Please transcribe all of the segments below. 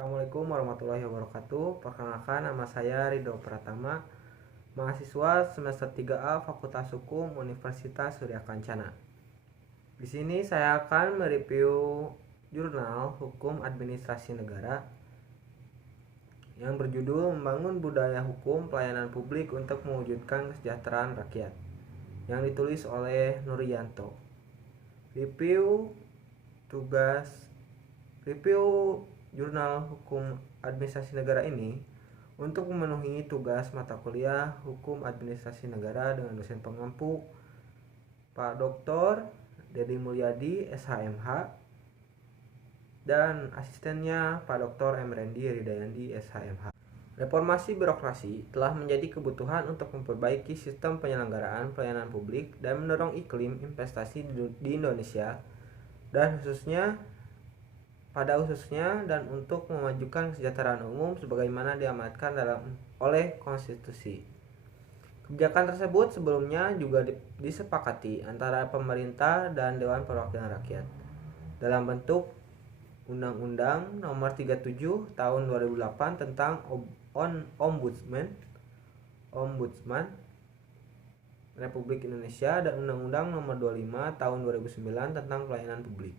Assalamualaikum warahmatullahi wabarakatuh. Perkenalkan, nama saya Ridho Pratama, mahasiswa semester 3A Fakultas Hukum Universitas Surya Kencana. Di sini saya akan mereview jurnal Hukum Administrasi Negara yang berjudul Membangun Budaya Hukum Pelayanan Publik untuk Mewujudkan Kesejahteraan Rakyat, yang ditulis oleh Nurianto. Review Jurnal Hukum Administrasi Negara ini untuk memenuhi tugas mata kuliah Hukum Administrasi Negara dengan dosen pengampu Pak Dr. Dedi Mulyadi, SHMH, dan asistennya Pak Dr. M. Rendi Ridayandi, SHMH. Reformasi birokrasi telah menjadi kebutuhan untuk memperbaiki sistem penyelenggaraan pelayanan publik dan mendorong iklim investasi di Indonesia dan dan untuk memajukan kesejahteraan umum sebagaimana diamanatkan oleh konstitusi. Kebijakan tersebut sebelumnya juga disepakati antara pemerintah dan Dewan Perwakilan Rakyat dalam bentuk Undang-Undang Nomor 37 Tahun 2008 tentang Ombudsman Republik Indonesia dan Undang-Undang Nomor 25 Tahun 2009 tentang Pelayanan Publik.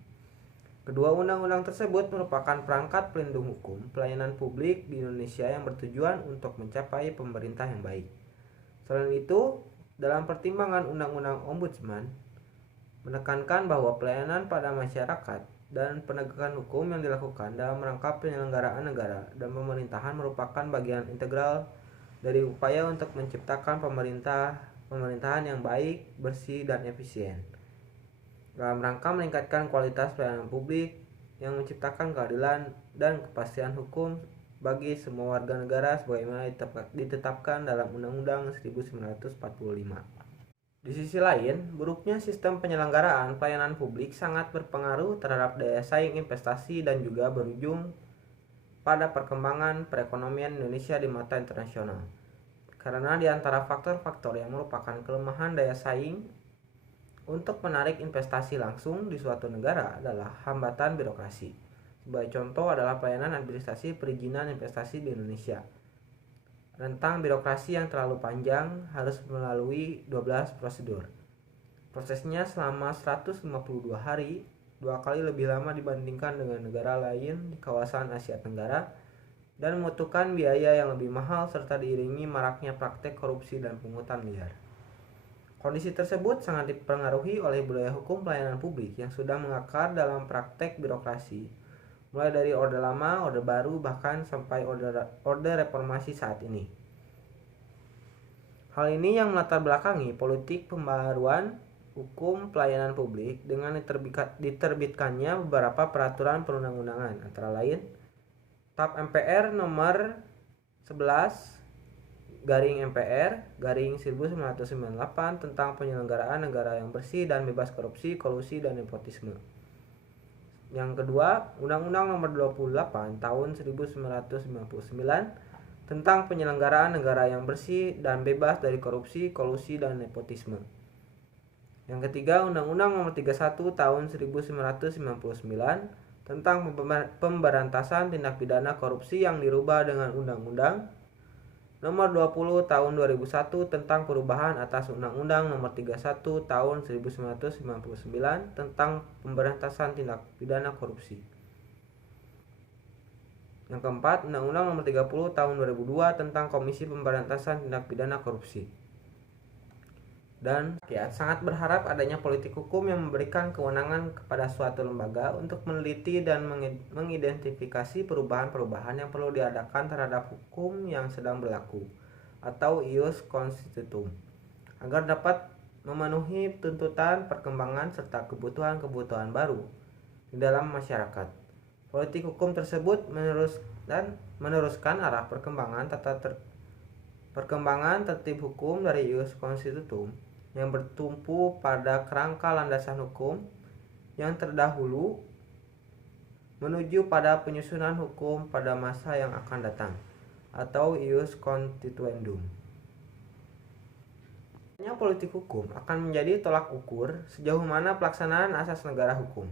Kedua undang-undang tersebut merupakan perangkat pelindung hukum pelayanan publik di Indonesia yang bertujuan untuk mencapai pemerintah yang baik. Selain itu, dalam pertimbangan Undang-Undang Ombudsman menekankan bahwa pelayanan pada masyarakat dan penegakan hukum yang dilakukan dalam rangka penyelenggaraan negara dan pemerintahan merupakan bagian integral dari upaya untuk menciptakan pemerintahan yang baik, bersih, dan efisien, dalam rangka meningkatkan kualitas pelayanan publik yang menciptakan keadilan dan kepastian hukum bagi semua warga negara sebagaimana ditetapkan dalam Undang-Undang 1945. Di sisi lain, buruknya sistem penyelenggaraan pelayanan publik sangat berpengaruh terhadap daya saing investasi dan juga berujung pada perkembangan perekonomian Indonesia di mata internasional. Karena di antara faktor-faktor yang merupakan kelemahan daya saing untuk menarik investasi langsung di suatu negara adalah hambatan birokrasi. Sebagai contoh adalah pelayanan administrasi perizinan investasi di Indonesia. Rentang birokrasi yang terlalu panjang harus melalui 12 prosedur. Prosesnya selama 152 hari, 2 kali lebih lama dibandingkan dengan negara lain di kawasan Asia Tenggara, dan membutuhkan biaya yang lebih mahal serta diiringi maraknya praktek korupsi dan pungutan liar. Kondisi tersebut sangat dipengaruhi oleh budaya hukum pelayanan publik yang sudah mengakar dalam praktek birokrasi, mulai dari Orde Lama, Orde Baru, bahkan sampai Orde Reformasi saat ini. Hal ini yang melatar belakangi politik pembaruan hukum pelayanan publik dengan diterbitkannya beberapa peraturan perundang-undangan, antara lain TAP MPR nomor 11 MPR 1998 tentang penyelenggaraan negara yang bersih dan bebas korupsi, kolusi, dan nepotisme. Yang kedua, Undang-Undang Nomor 28 Tahun 1999 tentang penyelenggaraan negara yang bersih dan bebas dari korupsi, kolusi, dan nepotisme. Yang ketiga, Undang-Undang Nomor 31 Tahun 1999 tentang pemberantasan tindak pidana korupsi yang dirubah dengan Undang-Undang Nomor 20 Tahun 2001 tentang perubahan atas Undang-Undang Nomor 31 Tahun 1999 tentang pemberantasan tindak pidana korupsi. Yang keempat, Undang-Undang Nomor 30 Tahun 2002 tentang Komisi Pemberantasan Tindak Pidana Korupsi. Dan rakyat sangat berharap adanya politik hukum yang memberikan kewenangan kepada suatu lembaga untuk meneliti dan mengidentifikasi perubahan-perubahan yang perlu diadakan terhadap hukum yang sedang berlaku atau ius constitutum, agar dapat memenuhi tuntutan perkembangan serta kebutuhan-kebutuhan baru di dalam masyarakat. Politik hukum tersebut meneruskan arah perkembangan tertib hukum dari ius constitutum yang bertumpu pada kerangka landasan hukum yang terdahulu menuju pada penyusunan hukum pada masa yang akan datang atau ius constituendum. Politik hukum akan menjadi tolak ukur sejauh mana pelaksanaan asas negara hukum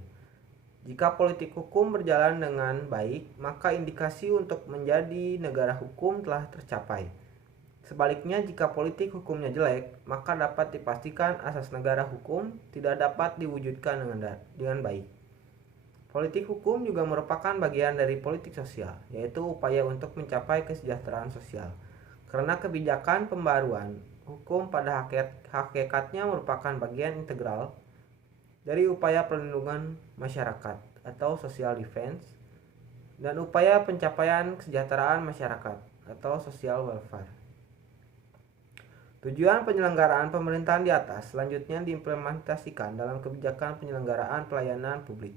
Jika politik hukum berjalan dengan baik, maka indikasi untuk menjadi negara hukum telah tercapai. Sebaliknya, jika politik hukumnya jelek, maka dapat dipastikan asas negara hukum tidak dapat diwujudkan dengan baik. Politik hukum juga merupakan bagian dari politik sosial, yaitu upaya untuk mencapai kesejahteraan sosial. Karena kebijakan pembaruan hukum pada hakikatnya merupakan bagian integral dari upaya perlindungan masyarakat atau social defense dan upaya pencapaian kesejahteraan masyarakat atau social welfare. Tujuan penyelenggaraan pemerintahan di atas selanjutnya diimplementasikan dalam kebijakan penyelenggaraan pelayanan publik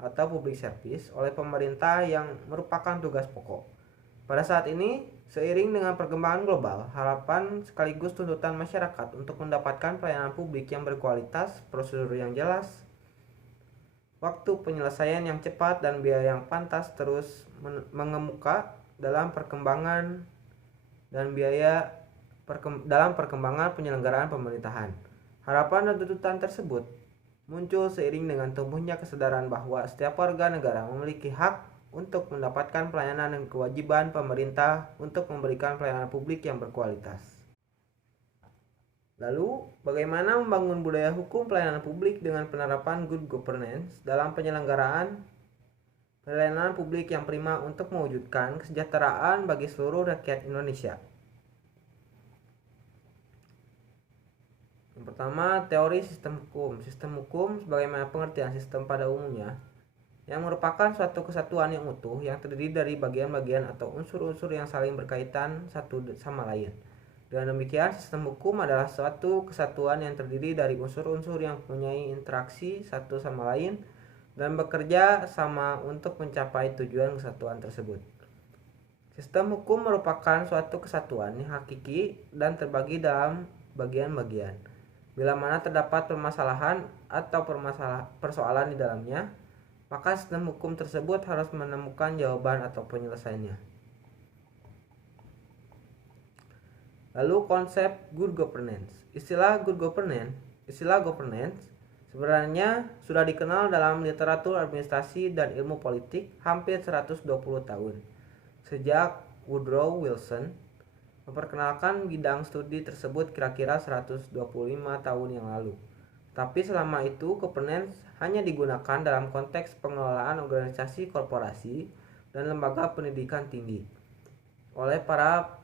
atau public service oleh pemerintah yang merupakan tugas pokok. Pada saat ini, seiring dengan perkembangan global, harapan sekaligus tuntutan masyarakat untuk mendapatkan pelayanan publik yang berkualitas, prosedur yang jelas, waktu penyelesaian yang cepat, dan biaya yang pantas terus mengemuka dalam perkembangan penyelenggaraan pemerintahan. Harapan dan tuntutan tersebut muncul seiring dengan tumbuhnya kesadaran bahwa setiap warga negara memiliki hak untuk mendapatkan pelayanan dan kewajiban pemerintah untuk memberikan pelayanan publik yang berkualitas. Lalu, bagaimana membangun budaya hukum pelayanan publik dengan penerapan good governance dalam penyelenggaraan pelayanan publik yang prima untuk mewujudkan kesejahteraan bagi seluruh rakyat Indonesia? Yang pertama, teori sistem hukum. Sistem hukum sebagaimana pengertian sistem pada umumnya yang merupakan suatu kesatuan yang utuh yang terdiri dari bagian-bagian atau unsur-unsur yang saling berkaitan satu sama lain. Dengan demikian, sistem hukum adalah suatu kesatuan yang terdiri dari unsur-unsur yang mempunyai interaksi satu sama lain dan bekerja sama untuk mencapai tujuan kesatuan tersebut. Sistem hukum merupakan suatu kesatuan yang hakiki dan terbagi dalam bagian-bagian. Bila mana terdapat permasalahan atau persoalan di dalamnya, maka sistem hukum tersebut harus menemukan jawaban atau penyelesaiannya. Lalu konsep good governance. Istilah governance sebenarnya sudah dikenal dalam literatur administrasi dan ilmu politik hampir 120 tahun. Sejak Woodrow Wilson memperkenalkan bidang studi tersebut kira-kira 125 tahun yang lalu. Tapi selama itu, governance hanya digunakan dalam konteks pengelolaan organisasi korporasi dan lembaga pendidikan tinggi oleh para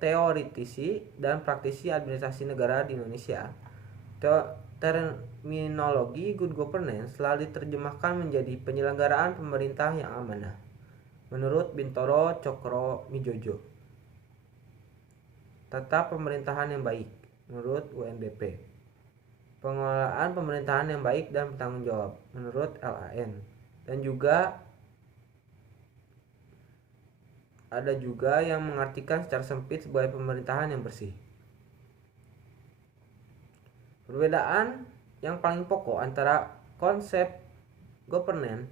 teoritisi dan praktisi administrasi negara di Indonesia. Terminologi good governance telah diterjemahkan menjadi penyelenggaraan pemerintah yang amanah, menurut Bintoro Cokro Mijojo. Tata pemerintahan yang baik, menurut UNDP. Pengelolaan pemerintahan yang baik dan bertanggung jawab, menurut LAN. Dan juga ada juga yang mengartikan secara sempit sebagai pemerintahan yang bersih. Perbedaan yang paling pokok antara konsep government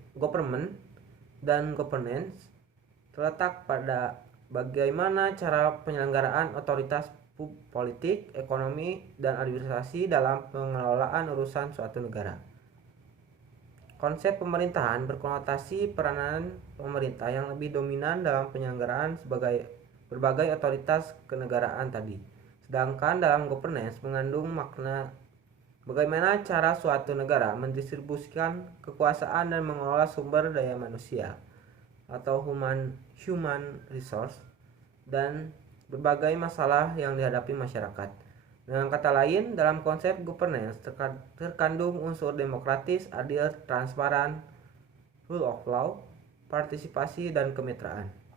dan governance terletak pada bagaimana cara penyelenggaraan otoritas politik, ekonomi, dan administrasi dalam pengelolaan urusan suatu negara. Konsep pemerintahan berkonotasi peranan pemerintah yang lebih dominan dalam penyelenggaraan sebagai berbagai otoritas kenegaraan tadi. Sedangkan dalam governance mengandung makna bagaimana cara suatu negara mendistribusikan kekuasaan dan mengelola sumber daya manusia atau human resource dan berbagai masalah yang dihadapi masyarakat. Dengan kata lain, dalam konsep governance terkandung unsur demokratis, adil, transparan, rule of law, partisipasi, dan kemitraan.